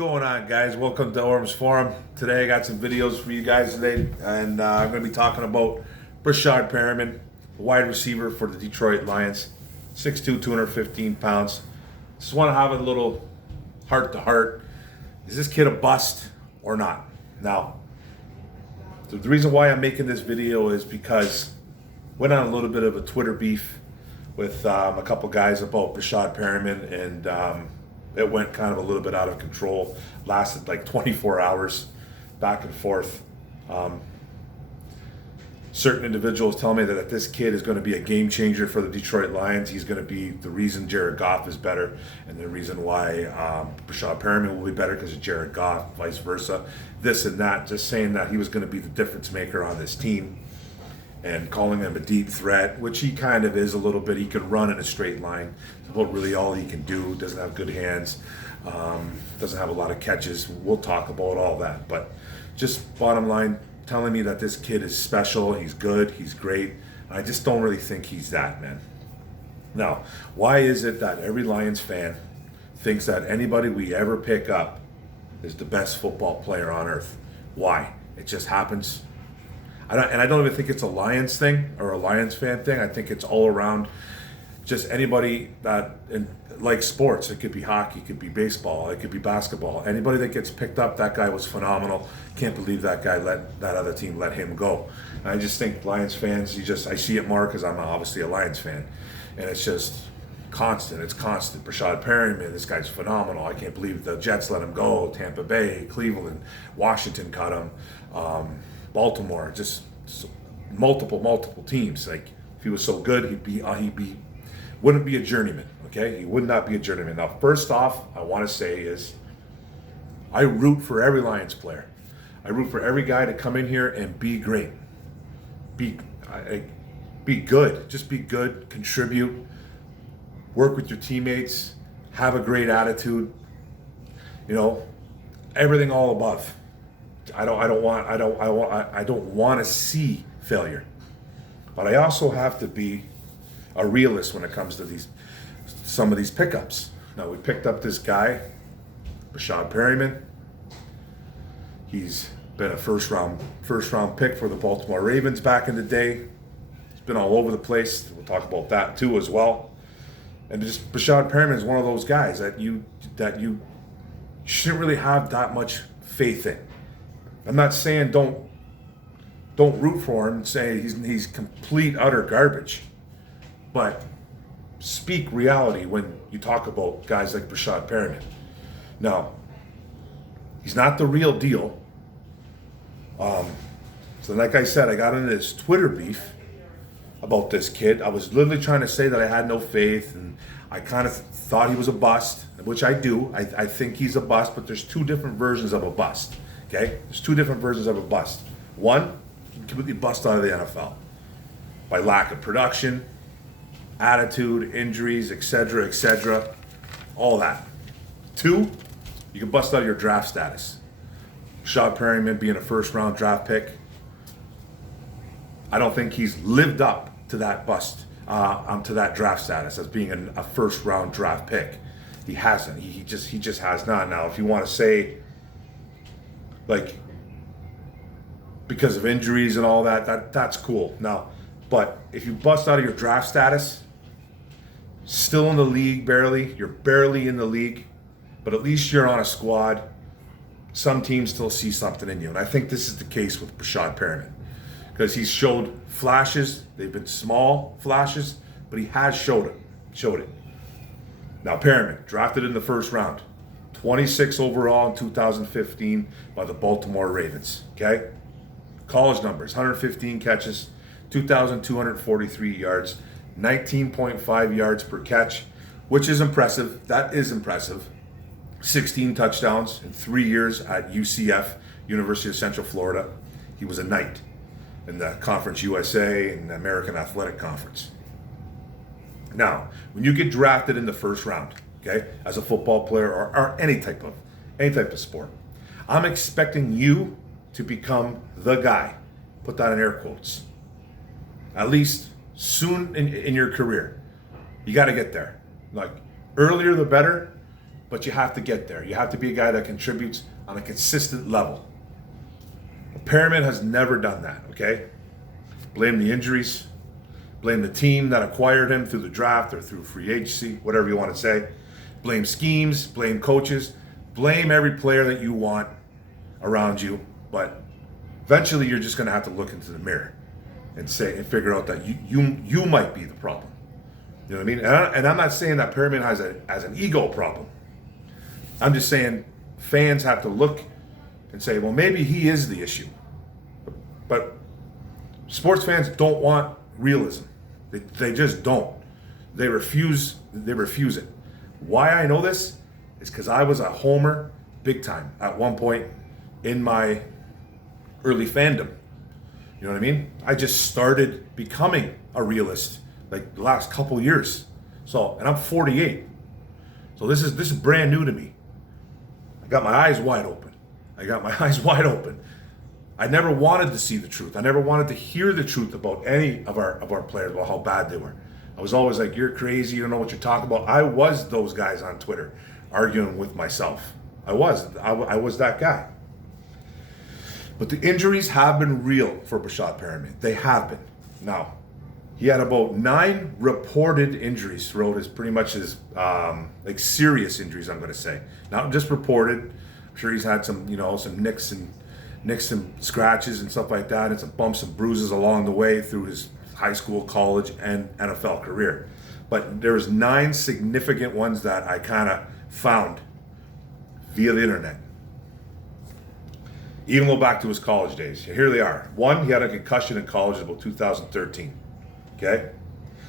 going on, guys? Welcome to Orm's Forum. Today I got some videos for you guys today, and I'm going to be talking about Breshad Perriman, the wide receiver for the Detroit Lions, 6'2", 215 pounds. Just want to have a little heart-to-heart. Is this kid a bust or not? Now, the reason why I'm making this video is because I went on a little bit of a Twitter beef with a couple guys about Breshad Perriman, and it went kind of a little bit out of control. Lasted like 24 hours, back and forth. Certain individuals tell me that this kid is going to be a game changer for the Detroit Lions. He's going to be the reason Jared Goff is better, and the reason why Breshad Perriman will be better because of Jared Goff, vice versa. This and that, just saying that he was going to be the difference maker on this team, and calling him a deep threat, which he kind of is a little bit. He can run in a straight line. It's about really all he can do. Doesn't have good hands. Doesn't have a lot of catches. We'll talk about all that. But just bottom line, telling me that this kid is special. He's good. He's great. I just don't really think he's that, man. Now, why is it that every Lions fan thinks that anybody we ever pick up is the best football player on earth? Why? It just happens. I don't even think it's a Lions thing or a Lions fan thing. I think it's all around. Just anybody that likes sports. It could be hockey, it could be baseball, it could be basketball. Anybody that gets picked up, that guy was phenomenal. Can't believe that guy let that other team let him go. And I just think Lions fans, I see it more because I'm obviously a Lions fan, and it's just constant. It's constant. Breshad Perriman, this guy's phenomenal. I can't believe the Jets let him go. Tampa Bay, Cleveland, Washington cut him. Baltimore, just multiple teams. Like, if he was so good, wouldn't be a journeyman. Okay, he would not be a journeyman. Now, first off, I want to say is I root for every Lions player. I root for every guy to come in here and be great, be good. Just be good, contribute, work with your teammates, have a great attitude. You know, everything all above. I don't want to see failure, but I also have to be a realist when it comes to some of these pickups. Now, we picked up this guy, Breshad Perriman. He's been a first round pick for the Baltimore Ravens back in the day. He's been all over the place. We'll talk about that too as well. And just Breshad Perriman is one of those guys that you shouldn't really have that much faith in. I'm not saying don't root for him and say he's complete utter garbage, but speak reality when you talk about guys like Breshad Perriman. Now, he's not the real deal. So like I said, I got into this Twitter beef about this kid. I was literally trying to say that I had no faith, and I kind of thought he was a bust, which I do. I think he's a bust, but there's two different versions of a bust. Okay, there's two different versions of a bust. One, you can completely bust out of the NFL by lack of production, attitude, injuries, etc., all that. Two, you can bust out of your draft status. Breshad Perriman being a first-round draft pick, I don't think he's lived up to that bust, to that draft status as being a first-round draft pick. He hasn't. He just has not. Now, if you want to say, like, because of injuries and all that's cool. Now, but if you bust out of your draft status, still in the league barely, you're barely in the league, but at least you're on a squad. Some teams still see something in you, and I think this is the case with Breshad Perriman, because he's showed flashes. They've been small flashes, but he has showed it. Now, Perriman, drafted in the first round, 26 overall in 2015 by the Baltimore Ravens, okay? College numbers, 115 catches, 2,243 yards, 19.5 yards per catch, which is impressive. That is impressive. 16 touchdowns in 3 years at UCF, University of Central Florida. He was a Knight in the Conference USA and the American Athletic Conference. Now, when you get drafted in the first round, okay, as a football player or any type of sport, I'm expecting you to become the guy. Put that in air quotes. At least soon in your career. You got to get there. Like, earlier the better. but you have to get there. You have to be a guy that contributes on a consistent level. Perriman has never done that, okay? Blame the injuries, blame the team that acquired him through the draft or through free agency, whatever you want to say. Blame schemes, blame coaches, blame every player that you want around you, but eventually you're just going to have to look into the mirror and figure out that you might be the problem. You know what I mean? And I'm not saying that Perriman has an ego problem. I'm just saying fans have to look and say, well, maybe he is the issue. But sports fans don't want realism. They just don't. They refuse it. Why I know this is because I was a homer big time at one point in my early fandom. You know what I mean? I just started becoming a realist like the last couple years. So, and I'm 48. So this is brand new to me. I got my eyes wide open. I never wanted to see the truth. I never wanted to hear the truth about any of our players, about how bad they were. I was always like, you're crazy, you don't know what you're talking about. I was those guys on Twitter arguing with myself. I was that guy. But the injuries have been real for Breshad Perriman. They have been. Now, he had about 9 reported injuries throughout his like serious injuries, I'm going to say. Not just reported. I'm sure he's had some nicks and scratches and stuff like that, and some bumps and bruises along the way through his high school, college, and NFL career. But there was 9 significant ones that I kind of found via the internet. Even go back to his college days. Here they are. 1, he had a concussion in college in about 2013. Okay?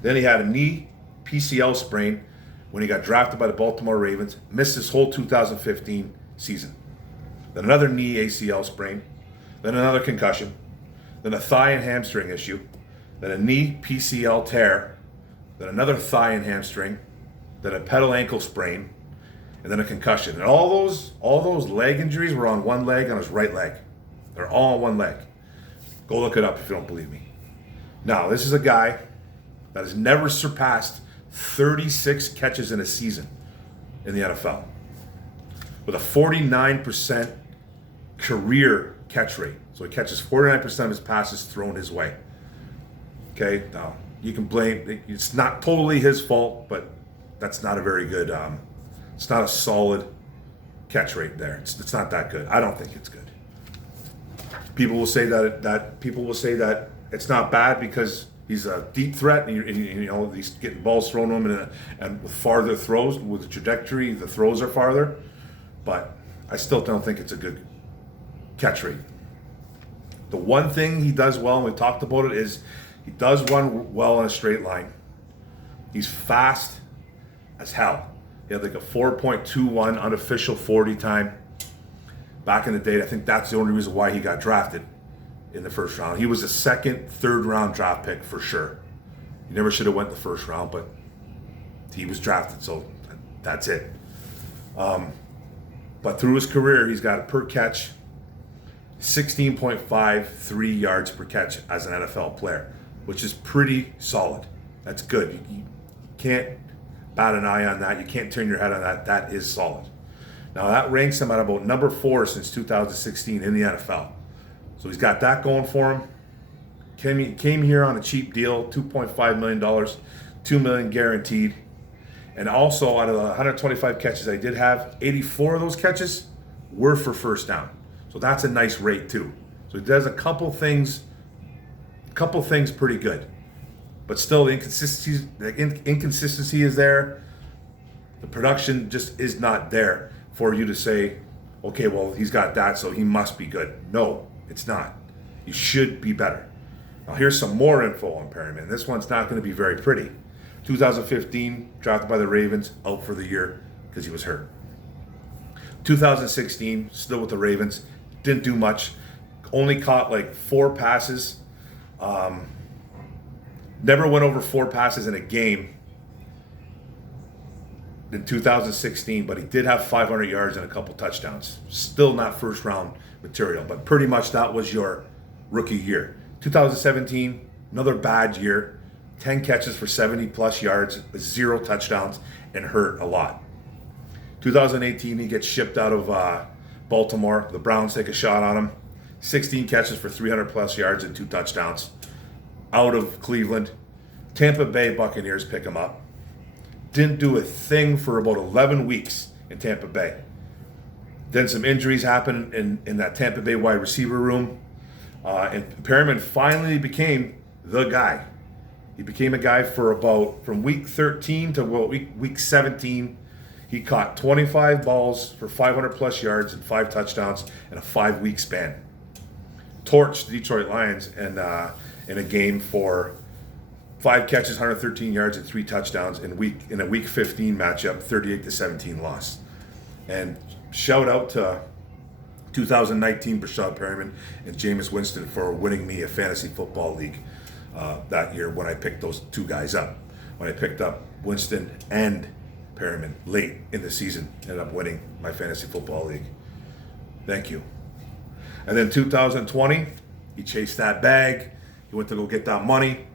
Then he had a knee PCL sprain when he got drafted by the Baltimore Ravens, missed his whole 2015 season. Then another knee ACL sprain, then another concussion, then a thigh and hamstring issue, then a knee PCL tear, then another thigh and hamstring, then a pedal ankle sprain, and then a concussion. And all those leg injuries were on one leg, on his right leg. They're all on one leg. Go look it up if you don't believe me. Now, this is a guy that has never surpassed 36 catches in a season in the NFL, with a 49% career catch rate. So he catches 49% of his passes thrown his way. Okay, now you can blame, it's not totally his fault, but that's not a very good, it's not a solid catch rate there. It's not that good. I don't think it's good. People will say that it's not bad because he's a deep threat, and he's getting balls thrown to him, and with farther throws, with the trajectory, the throws are farther. But I still don't think it's a good catch rate. The one thing he does well, and we talked about it, is he does run well in a straight line. He's fast as hell. He had like a 4.21 unofficial 40 time back in the day. I think that's the only reason why he got drafted in the first round. He was a second, third round draft pick for sure. He never should have went the first round, but he was drafted, so that's it. But through his career, he's got a per catch 16.53 yards per catch as an NFL player, which is pretty solid. That's good. You can't bat an eye on that. You can't turn your head on that. That is solid. Now that ranks him at about number 4 since 2016 in the NFL. So he's got that going for him. Came here on a cheap deal, $2.5 million, $2 million guaranteed. And also out of the 125 catches I did have, 84 of those catches were for first down. So that's a nice rate too. So he does a couple things pretty good. But still the inconsistency is there. The production just is not there for you to say, okay, well, he's got that, so he must be good. No, it's not. You should be better. Now here's some more info on Perriman. This one's not going to be very pretty. 2015, drafted by the Ravens, out for the year because he was hurt. 2016, still with the Ravens, didn't do much. Only caught like 4 passes. Never went over 4 passes in a game in 2016, but he did have 500 yards and a couple touchdowns. Still not first round material, but pretty much that was your rookie year. 2017, another bad year. 10 catches for 70 plus yards, 0 touchdowns, and hurt a lot. 2018, he gets shipped out of Baltimore. The Browns take a shot on him. 16 catches for 300 plus yards and 2 touchdowns. Out of Cleveland. Tampa Bay Buccaneers pick him up. Didn't do a thing for about 11 weeks in Tampa Bay. Then some injuries happened in that Tampa Bay wide receiver room. And Perriman finally became the guy. He became a guy from week 13 to week 17. He caught 25 balls for 500 plus yards and 5 touchdowns in a 5-week span. Torched the Detroit Lions in a game for 5 catches, 113 yards, and 3 touchdowns in a week 15 matchup, 38-17 loss. And shout out to 2019 Breshad Perriman and Jameis Winston for winning me a fantasy football league that year when I picked those 2 guys up. When I picked up Winston and Perriman late in the season, ended up winning my fantasy football league. Thank you. And then 2020, he chased that bag. He went to go get that money.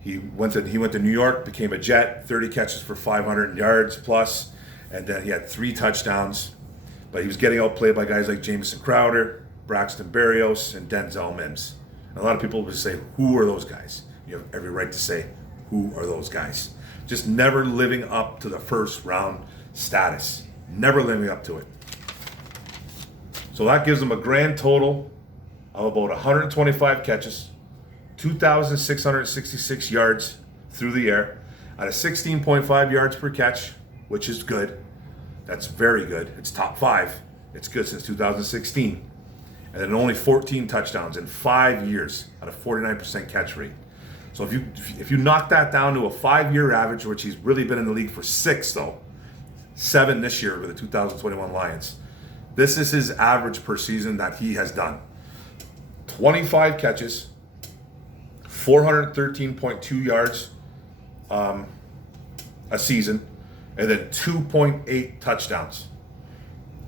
He went to New York, became a Jet, 30 catches for 500 yards plus, and then he had 3 touchdowns. But he was getting outplayed by guys like Jamison Crowder, Braxton Berrios, and Denzel Mims. And a lot of people would say, who are those guys? You have every right to say, who are those guys? Just never living up to the first round status. Never living up to it. So that gives him a grand total of about 125 catches, 2,666 yards through the air, at a 16.5 yards per catch, which is good. That's very good. It's top 5. It's good since 2016. And then only 14 touchdowns in 5 years at a 49% catch rate. So if you knock that down to a 5-year average, which he's really been in the league for 6 though, 7 this year with the 2021 Lions. This is his average per season that he has done. 25 catches, 413.2 yards a season, and then 2.8 touchdowns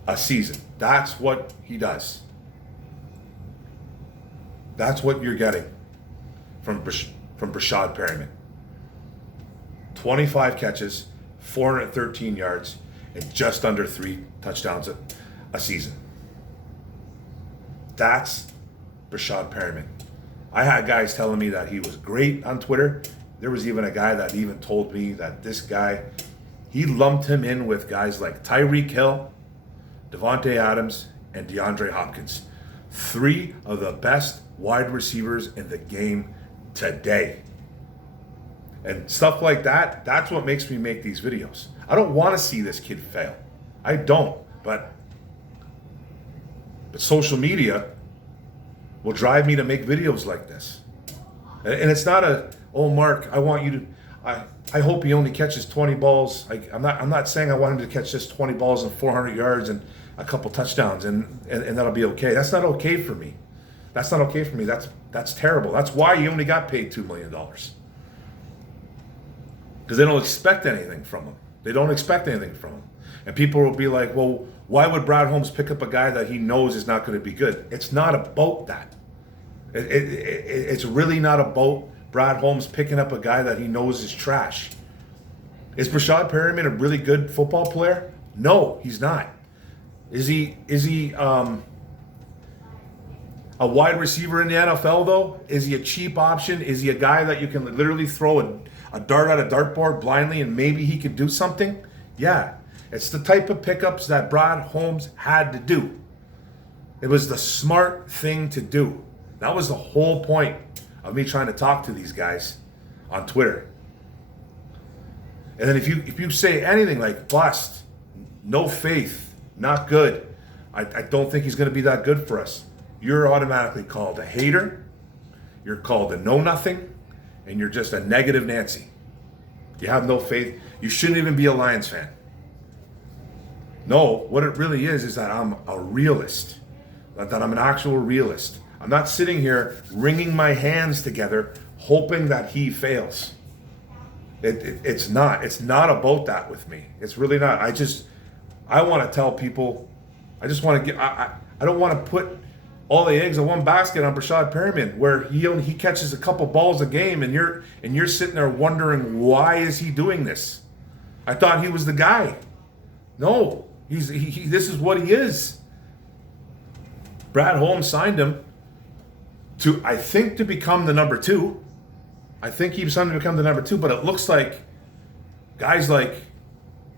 a season. That's what he does. That's what you're getting from Breshad Perriman. 25 catches, 413 yards, and just under 3 touchdowns a season. That's Breshad Perriman. I had guys telling me that he was great on Twitter. There was even a guy that even told me that this guy, he lumped him in with guys like Tyreek Hill, Devontae Adams, and DeAndre Hopkins. 3 of the best wide receivers in the game today. And stuff like that, that's what makes me make these videos. I don't want to see this kid fail. I don't. But social media will drive me to make videos like this. And it's not oh Mark, I want you to, I hope he only catches 20 balls. I'm not saying I want him to catch just 20 balls and 400 yards and a couple touchdowns and that'll be okay. That's not okay for me. That's not okay for me. That's terrible. That's why he only got paid $2 million. Because they don't expect anything from him. They don't expect anything from him. And people will be like, well, why would Brad Holmes pick up a guy that he knows is not going to be good? It's not about that. It's really not about Brad Holmes picking up a guy that he knows is trash. Is Breshad Perriman a really good football player? No, he's not. Is he a wide receiver in the NFL though? Is he a cheap option? Is he a guy that you can literally throw a dart at a dartboard blindly and maybe he could do something? Yeah. It's the type of pickups that Brad Holmes had to do. It was the smart thing to do. That was the whole point of me trying to talk to these guys on Twitter. And then if you say anything like bust, no faith, not good, I don't think he's going to be that good for us, you're automatically called a hater, you're called a know-nothing, and you're just a negative Nancy. You have no faith. You shouldn't even be a Lions fan. No, what it really is that I'm a realist, that I'm an actual realist. I'm not sitting here wringing my hands together hoping that he fails. It's not about that with me. It's really not. I want to tell people, I don't want to put all the eggs in one basket on Breshad Perriman, where he catches a couple balls a game and you're sitting there wondering, why is he doing this? I thought he was the guy. No, this is what he is. Brad Holmes signed him I think, to become the number two. I think he signed him to become the number two, but it looks like guys like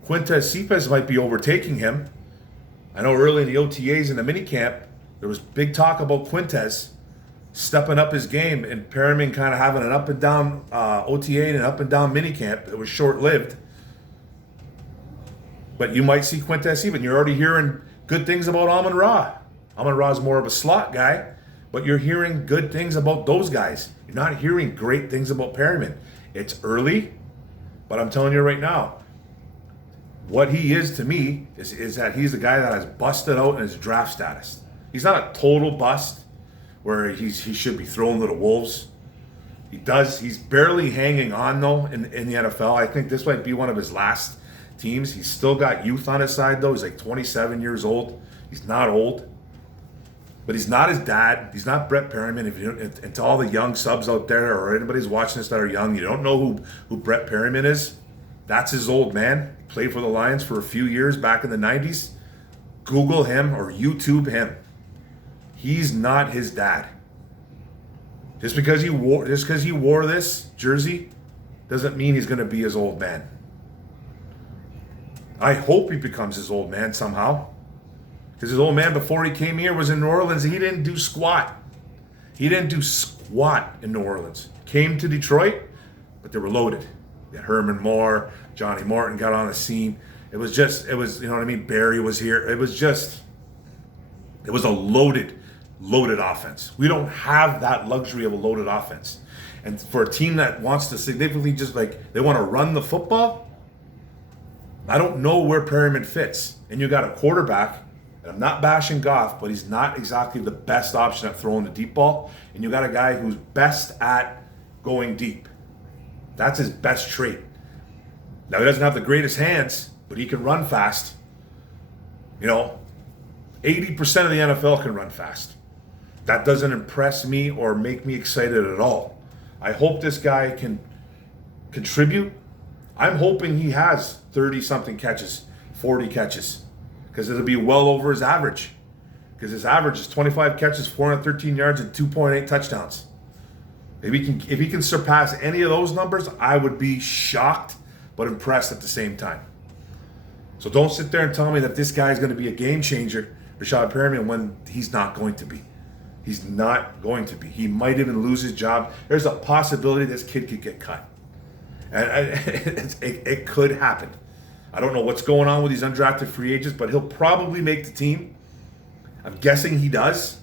Quintez Cephas might be overtaking him. I know early in the OTAs and the minicamp, there was big talk about Quintez stepping up his game and Perriman kind of having an up and down OTA and an up and down minicamp. It was short-lived. But you might see Quintez Cephas. You're already hearing good things about Amon-Ra. Amon-Ra is more of a slot guy, but you're hearing good things about those guys. You're not hearing great things about Perriman. It's early, but I'm telling you right now, what he is to me is that he's the guy that has busted out in his draft status. He's not a total bust where he should be thrown to the wolves. He's barely hanging on though in the NFL. I think this might be one of his last teams. He's still got youth on his side though. He's like 27 years old. He's not old. But he's not his dad. He's not Brett Perriman. And to all the young subs out there or anybody's watching this that are young, you don't know who Brett Perriman is. That's his old man. He played for the Lions for a few years back in the 90s. Google him or YouTube him. He's not his dad. Just because he wore this jersey doesn't mean he's going to be his old man. I hope he becomes his old man somehow. Because his old man before he came here was in New Orleans and he didn't do squat. He didn't do squat in New Orleans. Came to Detroit, but they were loaded. You had Herman Moore, Johnny Morton got on the scene. It was, you know what I mean? Barry was here. It was a loaded offense. We don't have that luxury of a loaded offense. And for a team that wants to significantly they want to run the football, I don't know where Perriman fits. And you got a quarterback, and I'm not bashing Goff, but he's not exactly the best option at throwing the deep ball. And you got a guy who's best at going deep. That's his best trait. Now, he doesn't have the greatest hands, but he can run fast. 80% of the NFL can run fast. That doesn't impress me or make me excited at all. I hope this guy can contribute. I'm hoping he has 30-something catches, 40 catches, because it'll be well over his average. Because his average is 25 catches, 413 yards, and 2.8 touchdowns. If he can surpass any of those numbers, I would be shocked but impressed at the same time. So don't sit there and tell me that this guy is going to be a game changer, Breshad Perriman, when he's not going to be. He's not going to be. He might even lose his job. There's a possibility this kid could get cut. And it could happen. I don't know what's going on with these undrafted free agents, but he'll probably make the team. I'm guessing he does,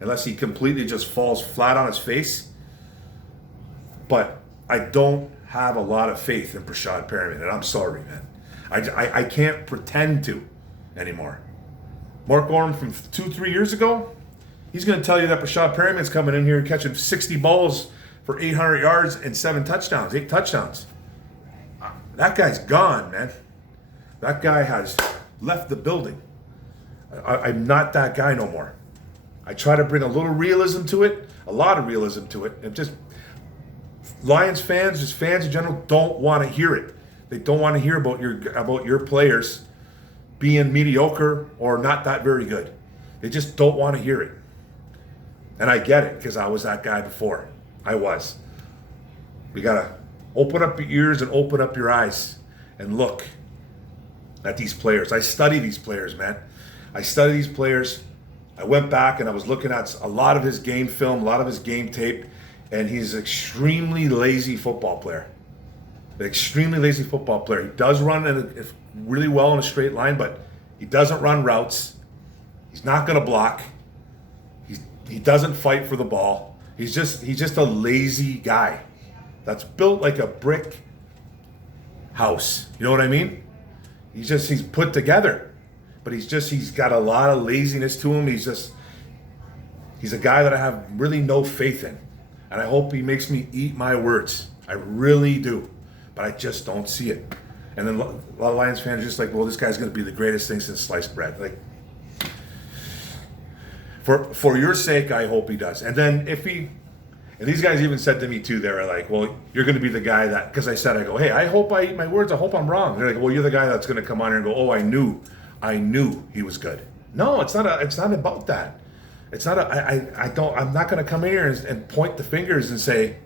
unless he completely just falls flat on his face. But I don't have a lot of faith in Breshad Perriman, and I'm sorry, man. I can't pretend to anymore. Mark Orm from 2-3 years ago, he's going to tell you that Breshad Perriman's coming in here and catching 60 balls for 800 yards and 8 touchdowns. That guy's gone, man. That guy has left the building. I'm not that guy no more. I try to bring a little realism to it, a lot of realism to it. And just Lions fans, just fans in general, don't want to hear it. They don't want to hear about your players being mediocre or not that very good. They just don't want to hear it. And I get it, because I was that guy before. I was. We got to open up your ears and open up your eyes and look at these players. I study these players, man. I study these players. I went back and I was looking at a lot of his game film, a lot of his game tape, and he's an extremely lazy football player. An extremely lazy football player. He does run really well in a straight line, but he doesn't run routes. He's not going to block. He doesn't fight for the ball. He's just a lazy guy that's built like a brick house. You know what I mean? He's put together, but he's got a lot of laziness to him. He's a guy that I have really no faith in, and I hope he makes me eat my words. I really do, but I just don't see it. And then a lot of Lions fans are just like, well, this guy's going to be the greatest thing since sliced bread. Like, for your sake, I hope he does. And then if And these guys even said to me too, they were like, well, you're going to be the guy that, because I said, I go, hey, I hope I eat my words. I hope I'm wrong. They're like, well, you're the guy that's going to come on here and go, oh, I knew he was good. No, it's not about that. It's not I'm not going to come in here and point the fingers and say,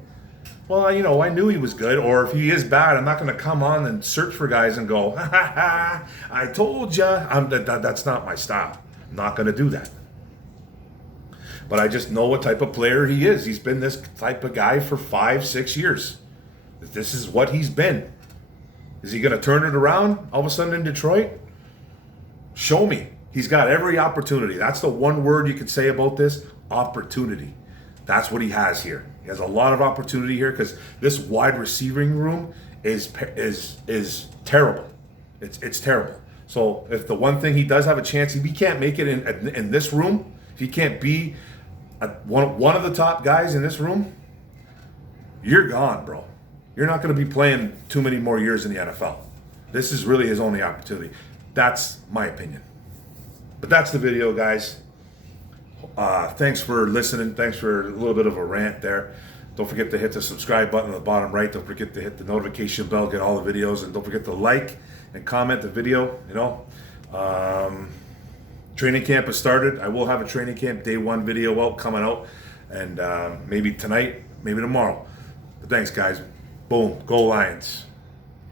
well, I knew he was good. Or if he is bad, I'm not going to come on and search for guys and go, ha ha ha, I told ya. That's not my style. I'm not going to do that. But I just know what type of player he is. He's been this type of guy for 5-6 years. This is what he's been. Is he going to turn it around all of a sudden in Detroit? Show me. He's got every opportunity. That's the one word you could say about this: opportunity. That's what he has here. He has a lot of opportunity here because this wide receiving room is terrible. It's terrible. So if the one thing he does have a chance, if he can't make it in this room, if he can't be one of the top guys in this room, you're gone, bro. You're not going to be playing too many more years in the NFL. This is really his only opportunity. That's my opinion. But that's the video, guys. Thanks for listening. Thanks for a little bit of a rant there. Don't forget to hit the subscribe button on the bottom right. Don't forget to hit the notification bell, get all the videos, and don't forget to like and comment the video. Training camp has started. I will have a training camp day 1 video coming out, and maybe tonight, maybe tomorrow. But thanks, guys. Boom. Go Lions.